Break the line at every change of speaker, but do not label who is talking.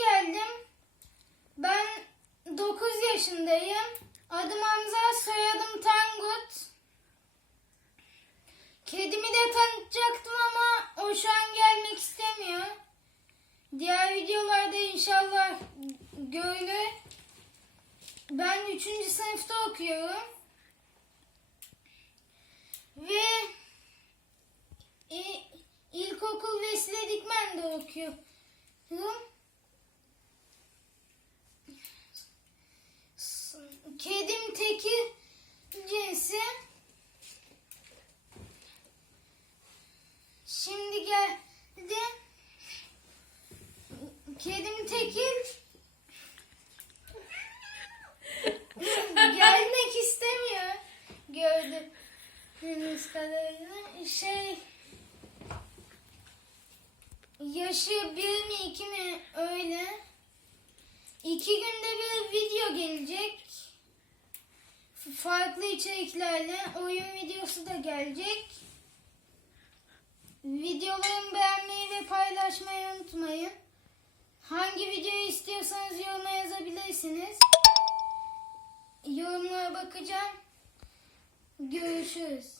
geldim. Ben 9 yaşındayım. Adım Hamza, soyadım Tangut. Kedimi de tanıtacaktım ama o şu an gelmek istemiyor. Diğer videolarda inşallah görülür. Ben 3. sınıfta okuyorum. Ve e, ilkokul Vesile Dikmen'de okuyorum. Cinsi. Şimdi geldi. Kedim tekil. Gelmek istemiyor. Gördüğünüz kadarıyla. Şey yaşı bir mi iki mi öyle. İki günde bir video gelecek. Farklı içeriklerle oyun videosu da gelecek. Videolarımı beğenmeyi ve paylaşmayı unutmayın. Hangi videoyu istiyorsanız yoruma yazabilirsiniz. Yorumlara bakacağım. Görüşürüz.